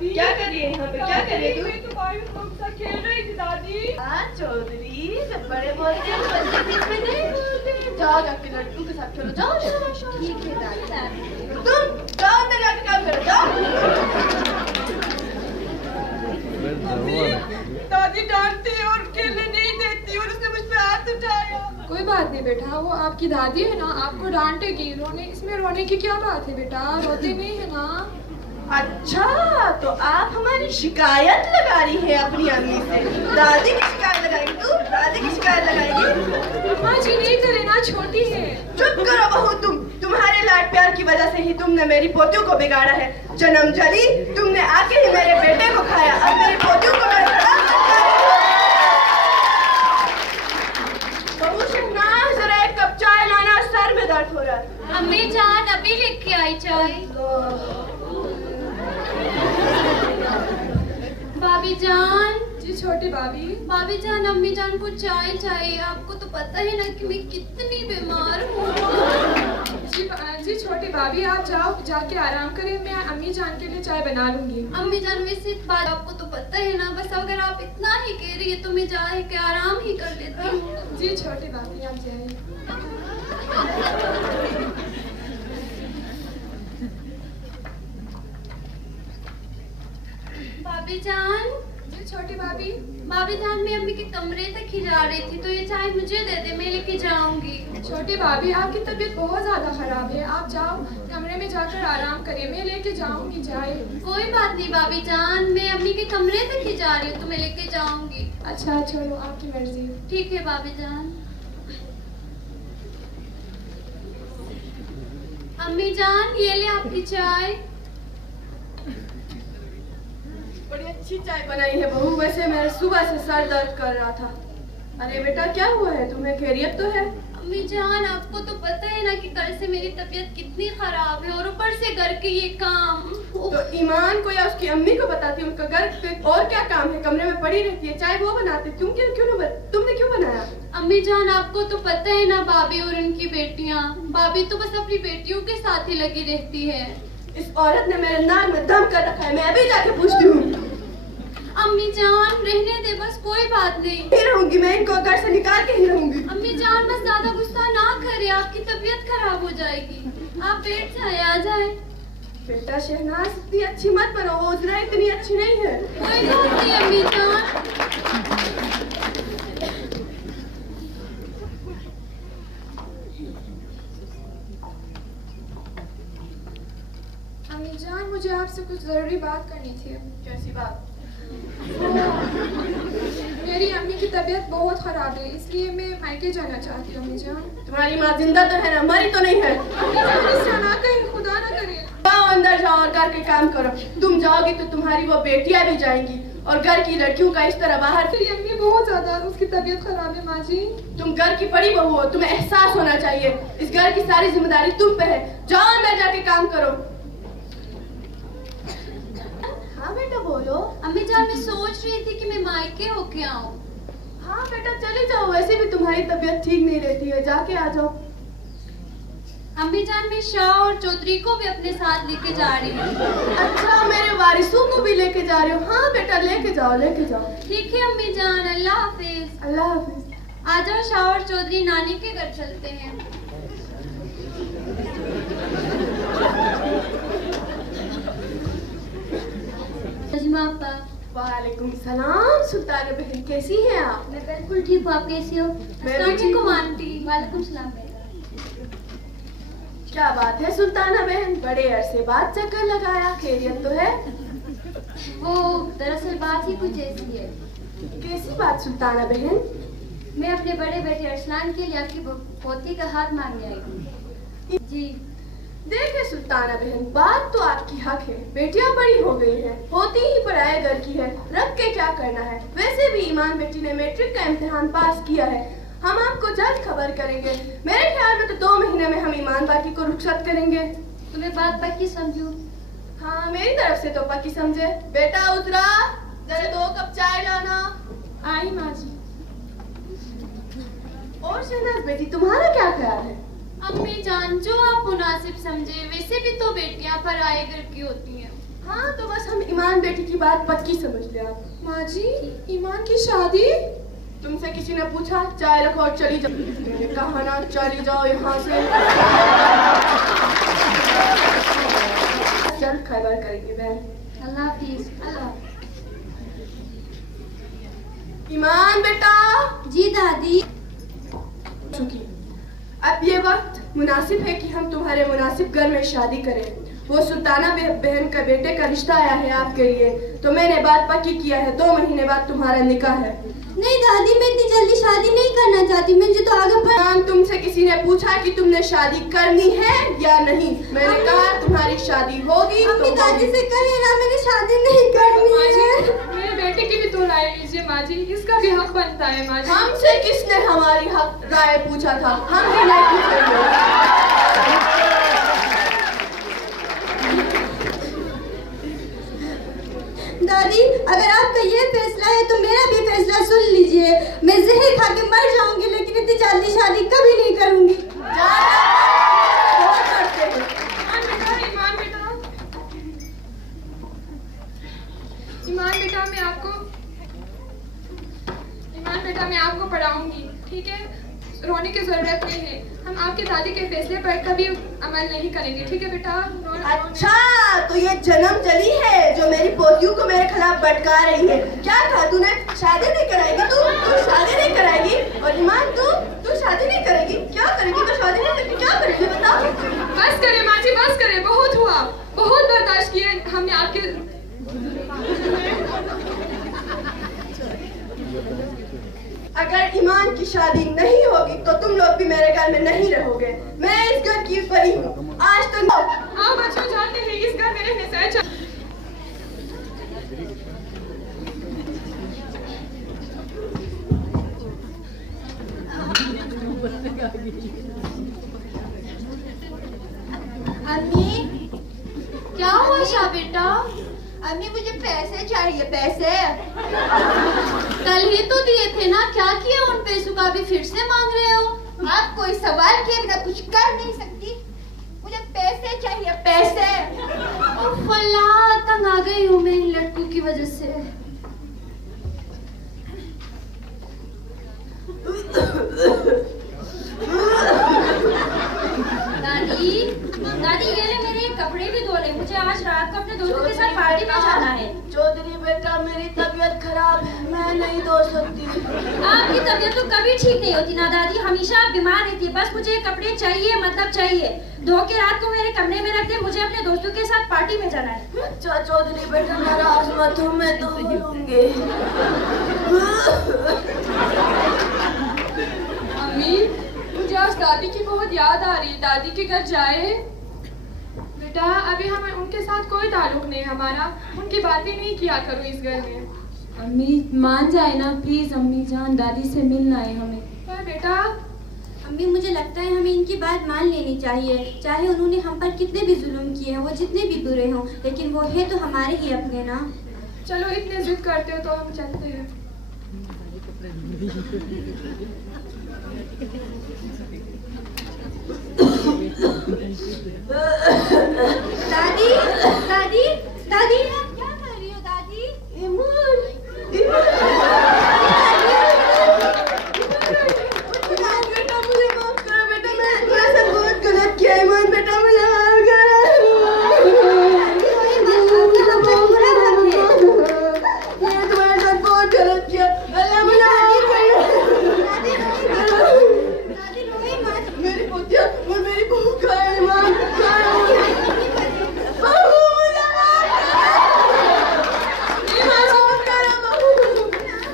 क्या कर रही है यहाँ पे? क्या कर रही है तू? खेल रही थी दादी। हाँ चौधरी, जब बड़े बोलते हैं बच्चे बीच में नहीं बोलते। जाओ जाके लड़कों के साथ खेलो, जाओ। ठीक है दादी। तुम जाओ अंदर जाके काम करो, जाओ। दादी डांटती है और खेलने नहीं देती और उसने मुझ पे हाथ उठाया। कोई बात नहीं बेटा, वो आपकी दादी है ना, आपको डांटेगी। इसमें रोने की क्या बात है बेटा, रोते नहीं है ना। अच्छा, तो आप हमारी शिकायत लगा रही है अपनी अम्मी से? दादी की शिकायत लगाएगी तू? दादी की शिकायत लगाएगी? हाँ जी, नहीं करे ना, छोटी है। चुप करो बहू, तुम्हारे लाड प्यार की वजह से ही तुमने मेरी पोतियों को बिगाड़ा है। जन्म जली, तुमने आके ही मेरे बेटे को खाया, अब मेरी पोतियों को मैं बहू शहनाज, जरा एक कप चाय लाना, सर में दर्द हो रहा है। अम्मी जान अभी लेके आई चाय। भाभी जान। जी छोटी भाभी। भाभी जान, अम्मी जान को चाय चाहिए। आपको तो पता है ना कि मैं कितनी बीमार हूँ। जी छोटी भाभी, आप जाओ, जाके आराम करें, मैं अम्मी जान के लिए चाय बना लूंगी। अम्मी जान, वैसे बात आपको तो पता है ना, बस अगर आप इतना ही कह रही है तो मैं जाए के आराम ही कर लेती हूँ। जी छोटी भाभी, आप जाइए। भाभी जान। जी छोटी भाभी। भाभी जान, मैं अम्मी के कमरे तक ही जा रही थी, तो ये चाय मुझे दे दे, मैं लेके जाऊंगी। छोटी भाभी, आपकी तबीयत बहुत ज्यादा खराब है, आप जाओ कमरे में जाकर आराम करिए, मैं लेके जाऊंगी चाय। कोई बात नहीं भाभी जान, मैं अम्मी के कमरे तक ही जा रही हूँ, तो मैं लेके जाऊंगी। अच्छा चलो, आपकी मर्जी। ठीक है भाभी जान। अम्मी जान, ये ले आपकी चाय। बड़ी अच्छी चाय बनाई है बहू, वैसे मेरा सुबह से सर दर्द कर रहा था। अरे बेटा, क्या हुआ है तुम्हें? खैरियत तो है? अम्मी जान, आपको तो पता है ना कि कल से मेरी तबीयत कितनी खराब है और ऊपर से घर के ये काम। तो ईमान को या उसकी अम्मी को बताती, उनका घर पे और क्या काम है? कमरे में पड़ी रहती है, चाय वो बनाते, तुमने क्यों बनाया? अम्मी जान, आपको तो पता है ना, भाभी और उनकी बेटियाँ। भाभी तो बस अपनी बेटियों के साथ ही लगी रहती है। इस औरत ने मेरे नाक में दम कर रखा है, मैं अभी जाके पूछती हूँ। अम्मी जान, रहने दे बस, कोई बात नहीं। नहीं रहूंगी मैं, इनको घर से निकाल के ही रहूंगी। अम्मी जान, बस ज्यादा गुस्सा ना करे, आपकी तबीयत खराब हो जाएगी। आप बैठ जाए, आ जाए। बेटा शहनाज, इतनी अच्छी मत बनो, वो उजरा इतनी अच्छी नहीं है। कोई बात नहीं अम्मी जान। अम्मी जान, मुझे आपसे कुछ जरूरी बात करनी थी। कैसी बात? मेरी अम्मी की तबीयत बहुत खराब है, इसलिए मैं मायके जाना चाहती हूँ। अम्मी जान। तुम्हारी माँ जिंदा तो है ना, मरी तो नहीं है? ना कहीं, खुदा ना करे। जाओ अंदर जाओ और घर के काम करो। तुम जाओगी तो तुम्हारी वो बेटियां भी जाएंगी और घर की लड़कियों का इस तरह बाहर। मेरी अम्मी बहुत ज्यादा, उसकी तबीयत खराब है। माँ जी, तुम घर की बड़ी बहू हो, तुम्हें एहसास होना चाहिए, इस घर की सारी जिम्मेदारी तुम पे है। जाओ अंदर जाके काम करो। हाँ बेटा बोलो। अम्मी जान, मैं सोच रही थी कि मैं मायके होके आऊँ। हाँ बेटा चले जाओ, वैसे भी तुम्हारी तबीयत ठीक नहीं रहती है, जाके आ जाओ। अम्मी जान, मैं शाह और चौधरी को भी अपने साथ लेके जा रही हूँ। अच्छा, मेरे वारिसों को भी लेके जा रही हो? हाँ बेटा, लेके जाओ लेके जाओ। ठीक है अम्मी जान, अल्लाह हाफिज। अल्लाह हाफिज। आ जाओ, शाह और चौधरी नानी के घर चलते हैं। वालेकुम सलाम सुल्तान बहन, कैसी हैं आप? मैं बिल्कुल ठीक हूँ, आप कैसी हो? मैं भी ठीक हूँ आंटी। वालेकुम सलाम। क्या बात है सुल्ताना बहन, बड़े अरसे बाद चक्कर लगाया, खैरियत तो है? वो दरअसल बात ही कुछ ऐसी है। कैसी बात सुल्ताना बहन? मैं अपने बड़े बेटे अरसलान के लिए आपकी पोती का हाथ मांगने आई थी। जी देखे सुल्ताना बहन, बात तो आपकी हक है, बेटियां बड़ी हो गई हैं, पोती ही पराये घर की है, रख के क्या करना है। वैसे भी ईमान बेटी ने मैट्रिक का इम्तिहान पास किया है, हम आपको जल्द खबर करेंगे। मेरे ख्याल में तो 2 महीने में हम ईमान बाकी को रुखसत करेंगे। तुम्हें बात पक्की समझू? हाँ, मेरी तरफ से तो पक्की समझे। बेटा उतरा, जरा 2 कप चाय लाना। आई माँ जी। और शहनाज बेटी, तुम्हारा क्या ख्याल है? अम्मी जान, जो आप मुनासिब समझे, वैसे भी तो बेटियां पराए घर की होती हैं। हाँ तो बस हम ईमान बेटी की बात पक्की समझ ले आप। माँ जी, ईमान की शादी? तुमसे किसी ने पूछा? चाय रखो और चली जाओ। मैंने कहा ना चली जाओ यहाँ से। चल खैबर करेंगे बहन। अल्लाह हाफिज। ईमान बेटा। जी दादी। चुकी अब ये वक्त मुनासिब है कि हम तुम्हारे मुनासिब घर में शादी करें। वो सुल्ताना बहन का बेटे का रिश्ता आया है आपके लिए, तो मैंने बात पक्की किया है। 2 महीने बाद तुम्हारा निकाह है। नहीं दादी, मैं इतनी जल्दी शादी नहीं करना चाहती। मुझे तो आगे तुमसे किसी ने पूछा कि तुमने शादी करनी है या नहीं? मैंने कहा तुम्हारी शादी होगी। अपनी दादी से कहे ना, मैंने शादी नहीं करनी है। मेरे बेटे की भी तो राय लीजिए माँ जी, इसका भी हक बनता है माँ जी। हमसे किसने हमारी हक राय पूछा था? हम भी नहीं पूछेंगे। दादी, अगर आपका ये फैसला है तो मेरा भी फैसला सुन लीजिए। मैं जहर खा के मर जाऊंगी, लेकिन इतनी जल्दी शादी कभी नहीं करूंगी। ईमान बेटा मैं आपको पढ़ाऊंगी, ठीक है? रोने की जरूरत नहीं है। हम आपकी दादी के फैसले पर कभी अमल नहीं करेंगे, ठीक है बेटा? अच्छा, तो ये जन्म चली है जो मेरी पोतियों को मेरे खिलाफ भटका रही है। क्या था तूने? शादी नहीं कराएगी तू शादी नहीं कराएगी? और ईमान तू शादी नहीं करेगी? क्या करेगी? तो शादी नहीं करेगी, क्या करेगी बता? बस करे माँ जी, बस करे, बहुत हुआ, बहुत बर्दाश्त किए हमने आपके। अगर ईमान की शादी नहीं होगी तो तुम लोग भी मेरे घर में नहीं रहोगे। मैं इस घर की परी हूँ आज तक। आप बच्चों जानते हैं इस घर में रहने से अच्छा। अम्मी, क्या हुआ शाह बेटा? अम्मी मुझे पैसे चाहिए, पैसे। कल ही तो दिए थे ना, क्या किया उन पैसों का? अभी फिर से मांग रहे हो? आप कोई सवाल किए बिना कुछ कर नहीं सकती। मुझे पैसे चाहिए, पैसे। अल्लाह, तंग आ गई हूँ मैं इन लड़कों की वजह से। दादी, दादी ये ले मेरे कपड़े भी धो ले, मुझे आज रात को अपने दोस्तों के साथ पार्टी में जाना है। चौधरी बेटा मेरी तबीयत खराब है, मैं नहीं धो सकती। आपकी तबीयत तो कभी ठीक नहीं होती ना दादी, हमेशा आप बीमार रहती है। बस मुझे कपड़े चाहिए, मतलब चाहिए। धो के रात को मेरे कमरे में रख दे, मुझे अपने दोस्तों के साथ पार्टी में जाना है। अच्छा चौधरी बेटा नाराज मत हो, मैं धो लूंगी। अम्मी, मुझे आज दादी की बहुत याद आ रही है। दादी के घर जाए? बेटा अभी हम उनके साथ कोई ताल्लुक नहीं हमारा, उनकी बातें नहीं किया करो इस घर में। अम्मी मान जाए ना प्लीज, अम्मी जान दादी से मिलना है हमें। पर बेटा अम्मी मुझे लगता है हमें इनकी बात मान लेनी चाहिए। चाहे उन्होंने हम पर कितने भी जुल्म किए हैं, वो जितने भी बुरे हों, लेकिन वो है तो हमारे ही अपने ना। चलो इतने जिद करते हो तो हम चलते हैं। दादी, दादी, दादी, क्या कर रही हो दादी? बेटा मुझे माफ करो बेटा, मैं थोड़ा सा बहुत गलत किया। ईमान बेटा मुझे माफ करो। मैंने तुम्हारे साथ बहुत गलत किया, अल्लाह मुझे माफ करो। मेरी पोतिया और मेरी बहू का है। ईमान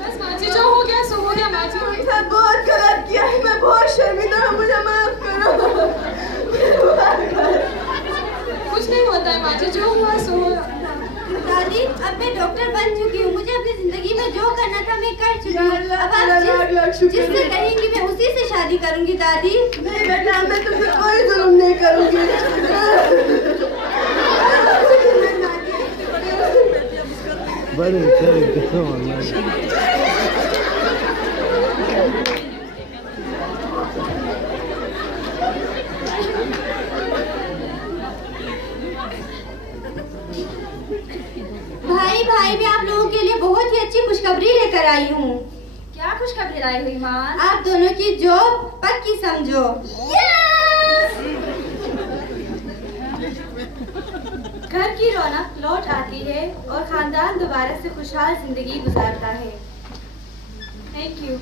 बस माँ जी, जो हो गया सो हो गया। माँ जी मेरे साथ बहुत गलत किया है, मैं बहुत शर्मिंदा हूँ, मुझे माफ करो। कुछ नहीं होता है माँ जी, जो हुआ सो हुआ। दादी अब मैं डॉक्टर बन चुकी हूँ, मुझे अपनी जिंदगी में जो करना था मैं कर चुकी हूँ। अब आप जिससे कहेंगी मैं उसी से शादी करूंगी दादी। नहीं बेटा, मैं तुमसे कोई जुल्म नहीं करूंगी। भाई मैं आप लोगों के लिए बहुत ही अच्छी खुशखबरी लेकर आई हूँ। क्या खुशखबरी लाई हुई माँ? आप दोनों की जॉब पक्की समझो। घर की रौनक लौट आती है और खानदान दोबारा से खुशहाल जिंदगी गुजारता है। Thank you.